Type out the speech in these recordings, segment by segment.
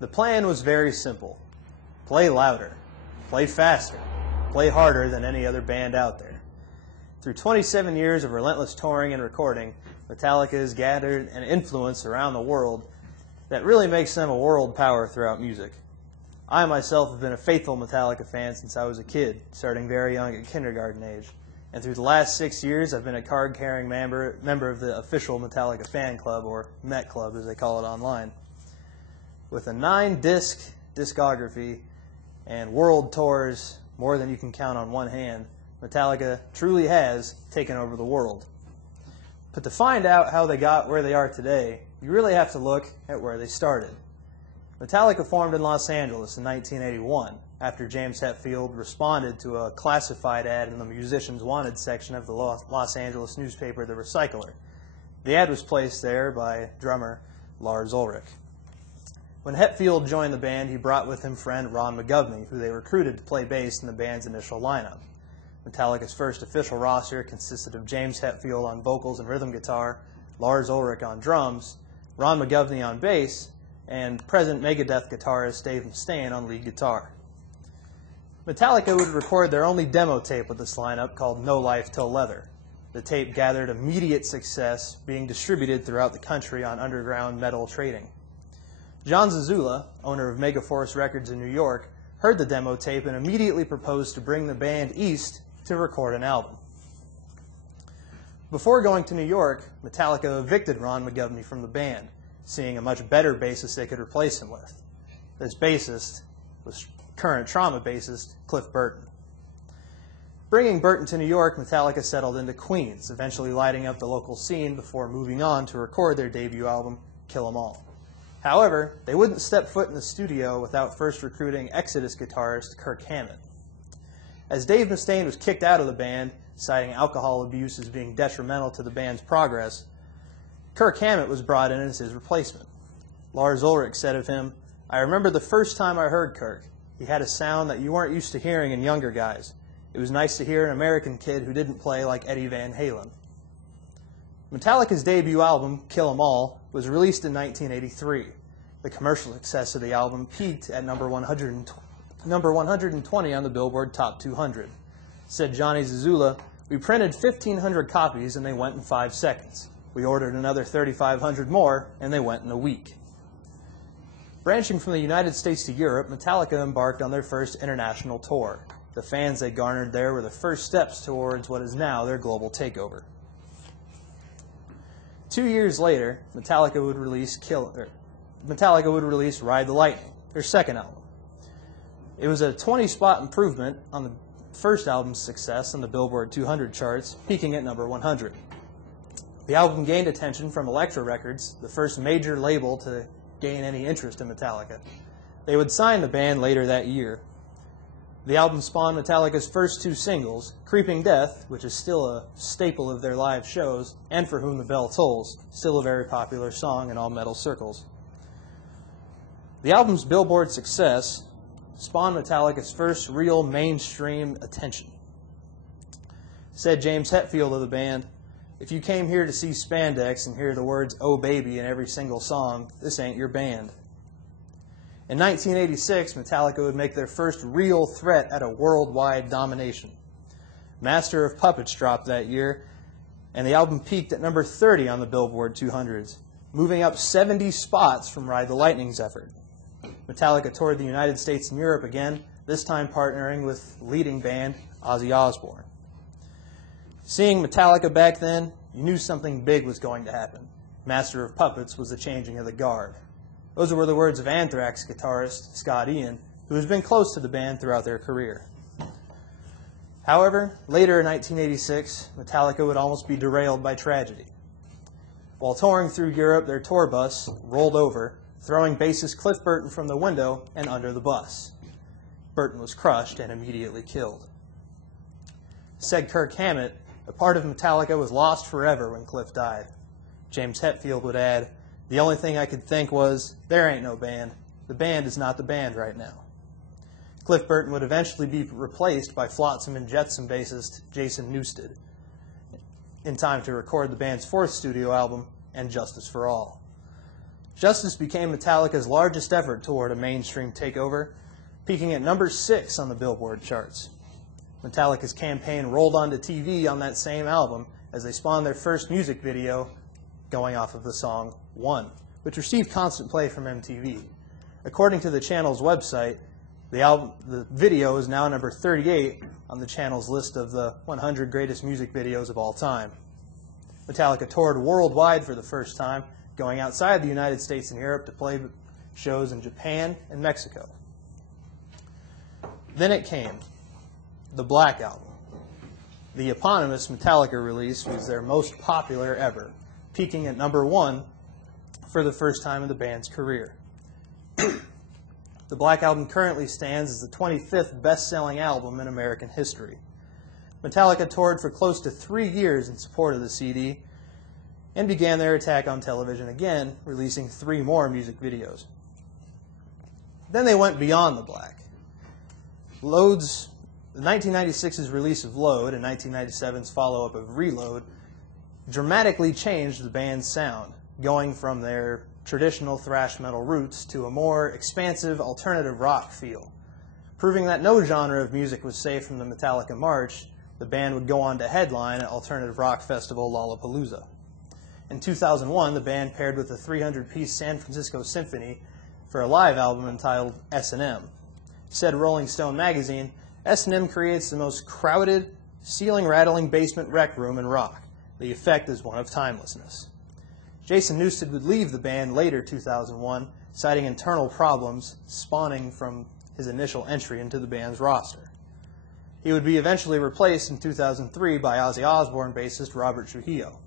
The plan was very simple. Play louder, play faster, play harder than any other band out there. Through 27 years of relentless touring and recording, Metallica has gathered an influence around the world that really makes them a world power throughout music. I myself have been a faithful Metallica fan since I was a kid, starting very young at kindergarten age. And through the last 6 years, I've been a card-carrying member of the official Metallica fan club, or Met Club as they call it online. With a 9-disc discography and world tours, more than you can count on one hand, Metallica truly has taken over the world. But to find out how they got where they are today, you really have to look at where they started. Metallica formed in Los Angeles in 1981 after James Hetfield responded to a classified ad in the Musicians Wanted section of the Los Angeles newspaper The Recycler. The ad was placed there by drummer Lars Ulrich. When Hetfield joined the band, he brought with him friend Ron McGovney, who they recruited to play bass in the band's initial lineup. Metallica's first official roster consisted of James Hetfield on vocals and rhythm guitar, Lars Ulrich on drums, Ron McGovney on bass, and present Megadeth guitarist Dave Mustaine on lead guitar. Metallica would record their only demo tape with this lineup called No Life Till Leather. The tape gathered immediate success, being distributed throughout the country on underground metal trading. John Zazula, owner of Megaforce Records in New York, heard the demo tape and immediately proposed to bring the band east to record an album. Before going to New York, Metallica evicted Ron McGovney from the band, seeing a much better bassist they could replace him with. This bassist was current Trauma bassist Cliff Burton. Bringing Burton to New York, Metallica settled into Queens, eventually lighting up the local scene before moving on to record their debut album, Kill 'Em All. However, they wouldn't step foot in the studio without first recruiting Exodus guitarist Kirk Hammett. As Dave Mustaine was kicked out of the band, citing alcohol abuse as being detrimental to the band's progress, Kirk Hammett was brought in as his replacement. Lars Ulrich said of him, "I remember the first time I heard Kirk. He had a sound that you weren't used to hearing in younger guys. It was nice to hear an American kid who didn't play like Eddie Van Halen." Metallica's debut album, Kill 'Em All, was released in 1983. The commercial success of the album peaked at number 120 on the Billboard Top 200. Said Johnny Zazula, "We printed 1,500 copies and they went in 5 seconds. We ordered another 3,500 more and they went in a week." Branching from the United States to Europe, Metallica embarked on their first international tour. The fans they garnered there were the first steps towards what is now their global takeover. 2 years later, Metallica would release Ride the Lightning, their second album. It was a 20-spot improvement on the first album's success on the Billboard 200 charts, peaking at number 100. The album gained attention from Elektra Records, the first major label to gain any interest in Metallica. They would sign the band later that year. The album spawned Metallica's first 2 singles, Creeping Death, which is still a staple of their live shows, and For Whom the Bell Tolls, still a very popular song in all metal circles. The album's Billboard success spawned Metallica's first real mainstream attention. Said James Hetfield of the band, "If you came here to see spandex and hear the words 'Oh Baby' in every single song, this ain't your band." In 1986, Metallica would make their first real threat at a worldwide domination. Master of Puppets dropped that year, and the album peaked at number 30 on the Billboard 200s, moving up 70 spots from Ride the Lightning's effort. Metallica toured the United States and Europe again, this time partnering with leading band Ozzy Osbourne. Seeing Metallica back then, you knew something big was going to happen. Master of Puppets was the changing of the guard. Those were the words of Anthrax guitarist Scott Ian, who has been close to the band throughout their career. However, later in 1986, Metallica would almost be derailed by tragedy. While touring through Europe, their tour bus rolled over, throwing bassist Cliff Burton from the window and under the bus. Burton was crushed and immediately killed. Said Kirk Hammett, "A part of Metallica was lost forever when Cliff died." James Hetfield would add, "The only thing I could think was, there ain't no band. The band is not the band right now." Cliff Burton would eventually be replaced by Flotsam and Jetsam bassist Jason Newsted in time to record the band's 4th studio album, And Justice for All. Justice became Metallica's largest effort toward a mainstream takeover, peaking at number 6 on the Billboard charts. Metallica's campaign rolled onto TV on that same album as they spawned their first music video going off of the song One, which received constant play from MTV. According to the channel's website, the video is now number 38 on the channel's list of the 100 greatest music videos of all time. Metallica toured worldwide for the first time, going outside the United States and Europe to play shows in Japan and Mexico. Then it came, the Black Album. The eponymous Metallica release was their most popular ever, peaking at number 1 for the first time in the band's career. The Black Album currently stands as the 25th best-selling album in American history. Metallica toured for close to 3 years in support of the CD and began their attack on television again, releasing 3 more music videos. Then they went beyond the Black. 1996's release of Load and 1997's follow-up of Reload dramatically changed the band's sound, going from their traditional thrash metal roots to a more expansive alternative rock feel. Proving that no genre of music was safe from the Metallica March, the band would go on to headline at alternative rock festival Lollapalooza. In 2001, the band paired with the 300-piece San Francisco Symphony for a live album entitled S&M. Said Rolling Stone magazine, S&M creates the most crowded, ceiling-rattling basement rec room in rock. The effect is one of timelessness. Jason Newsted would leave the band later 2001, citing internal problems spawning from his initial entry into the band's roster. He would be eventually replaced in 2003 by Ozzy Osbourne bassist Robert Trujillo.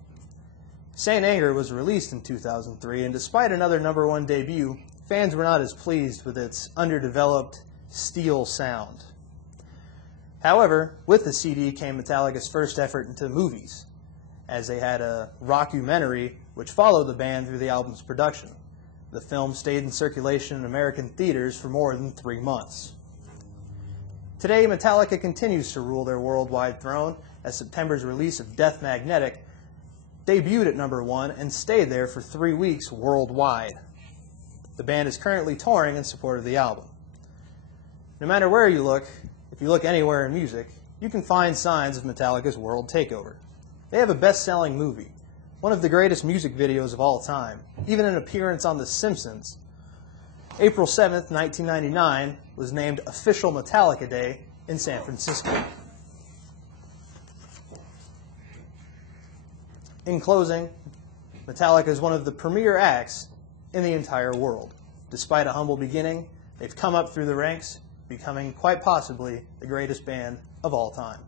Saint Anger was released in 2003, and despite another number 1 debut, fans were not as pleased with its underdeveloped steel sound. However, with the CD came Metallica's first effort into movies, as they had a rockumentary which followed the band through the album's production. The film stayed in circulation in American theaters for more than 3 months. Today, Metallica continues to rule their worldwide throne, as September's release of Death Magnetic debuted at number 1 and stayed there for 3 weeks worldwide. The band is currently touring in support of the album. No matter where you look, if you look anywhere in music, you can find signs of Metallica's world takeover. They have a best-selling movie, one of the greatest music videos of all time, even an appearance on The Simpsons. April 7th, 1999 was named Official Metallica Day in San Francisco. In closing, Metallica is one of the premier acts in the entire world. Despite a humble beginning, they've come up through the ranks, becoming quite possibly the greatest band of all time.